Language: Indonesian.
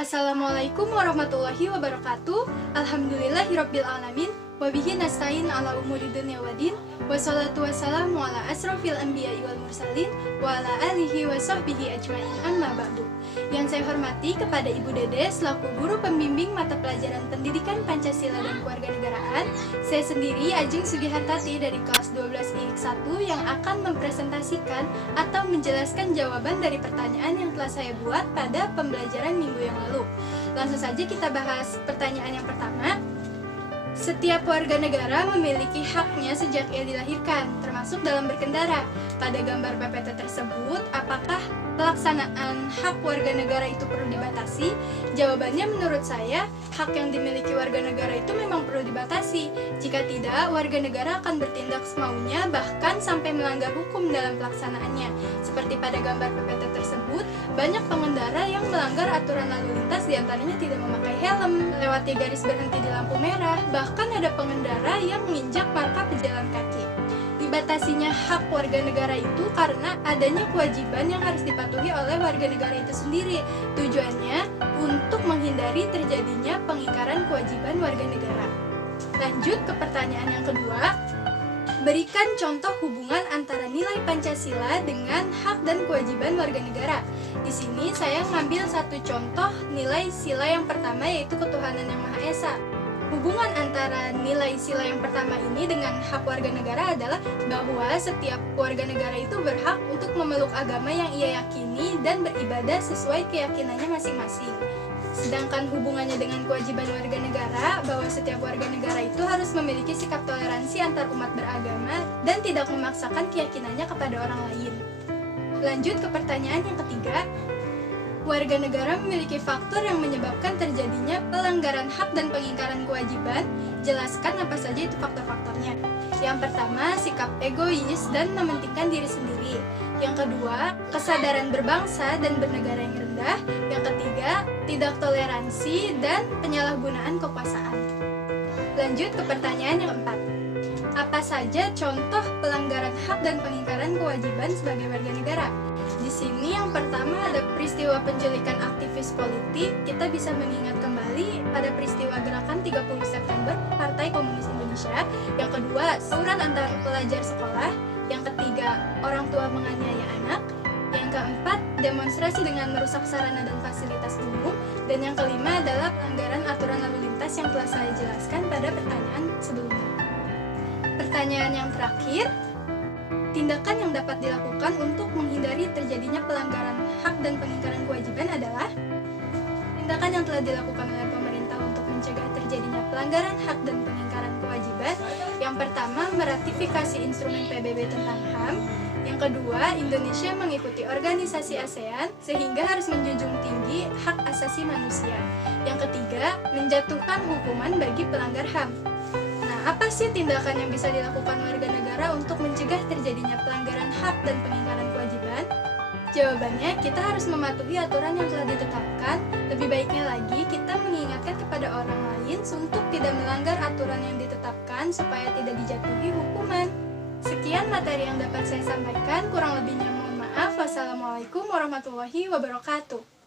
Assalamualaikum warahmatullahi wabarakatuh. Alhamdulillahirabbil alamin. Wabihi nasta'in ala umuri dunya waddin. Wassalatu wassalamu ala asrofil anbiya'i wal mursalin wa ala alihi wa sahbihi ajmain, amma ba'du. Yang saya hormati kepada Ibu Dede selaku guru pembimbing mata pelajaran Pendidikan Pancasila dan Kewarganegaraan. Saya sendiri Ajeng Sugihartati dari kelas 12 IX 1 yang akan mempresentasikan atau menjelaskan jawaban dari pertanyaan yang telah saya buat pada pembelajaran minggu yang lalu. Langsung saja kita bahas pertanyaan yang pertama. Setiap warga negara memiliki haknya sejak ia dilahirkan, termasuk dalam berkendara. Pada gambar PPT tersebut, apakah pelaksanaan hak warga negara itu perlu dibatasi? Jawabannya menurut saya, hak yang dimiliki warga negara itu memang perlu dibatasi. Jika tidak, warga negara akan bertindak semaunya, bahkan sampai melanggar hukum dalam pelaksanaannya. Seperti pada gambar PPT tersebut, banyak pengendara yang melanggar aturan lalu lintas, diantaranya tidak memakai helm, melewati garis berhenti di lampu merah, bahkan ada pengendara yang menginjak marka pejalan kaki. Dibatasinya hak warga negara itu karena adanya kewajiban yang harus dipatuhi oleh warga negara itu sendiri. Tujuannya untuk menghindari terjadinya pengingkaran kewajiban warga negara. Lanjut ke pertanyaan yang kedua. Berikan contoh hubungan antara nilai Pancasila dengan hak dan kewajiban warga negara. Di sini saya ngambil satu contoh nilai sila yang pertama, yaitu ketuhanan yang Maha Esa. Hubungan antara nilai sila yang pertama ini dengan hak warga negara adalah bahwa setiap warga negara itu berhak untuk memeluk agama yang ia yakini dan beribadah sesuai keyakinannya masing-masing. Sedangkan hubungannya dengan kewajiban warga negara, bahwa setiap warga negara itu harus memiliki sikap toleransi antar umat beragama dan tidak memaksakan keyakinannya kepada orang lain. Lanjut ke pertanyaan yang ketiga. Warga negara memiliki faktor yang menyebabkan terjadinya pelanggaran hak dan pengingkaran kewajiban. Jelaskan apa saja itu faktor-faktornya. Yang pertama, sikap egois dan mementingkan diri sendiri. Yang kedua, kesadaran berbangsa dan bernegara yang rendah. Yang ketiga, tidak toleransi dan penyalahgunaan kekuasaan. Lanjut ke pertanyaan yang keempat. Apa saja contoh pelanggaran hak dan pengingkaran kewajiban sebagai warga negara? Di sini yang pertama ada peristiwa penculikan aktivis politik. Kita bisa mengingat kembali pada peristiwa gerakan 30 September Partai Komunis Indonesia. Yang kedua, tawuran antar pelajar sekolah. Yang ketiga, orang tua menganiaya anak. Yang keempat, demonstrasi dengan merusak sarana dan fasilitas umum. Dan yang kelima adalah pelanggaran aturan lalu lintas yang telah saya jelaskan pada pertanyaan sebelumnya. Pertanyaan yang terakhir, tindakan yang dapat dilakukan untuk menghindari terjadinya pelanggaran hak dan pengingkaran kewajiban adalah tindakan yang telah dilakukan oleh pemerintah untuk mencegah terjadinya pelanggaran hak dan pengingkaran kewajiban. Yang pertama, meratifikasi instrumen PBB tentang HAM. Yang kedua, Indonesia mengikuti organisasi ASEAN sehingga harus menjunjung tinggi hak asasi manusia. Yang ketiga, menjatuhkan hukuman bagi pelanggar HAM. Apa sih tindakan yang bisa dilakukan warga negara untuk mencegah terjadinya pelanggaran hak dan pengingkaran kewajiban? Jawabannya, kita harus mematuhi aturan yang telah ditetapkan. Lebih baiknya lagi, kita mengingatkan kepada orang lain untuk tidak melanggar aturan yang ditetapkan supaya tidak dijatuhi hukuman. Sekian materi yang dapat saya sampaikan, kurang lebihnya mohon maaf. Wassalamualaikum warahmatullahi wabarakatuh.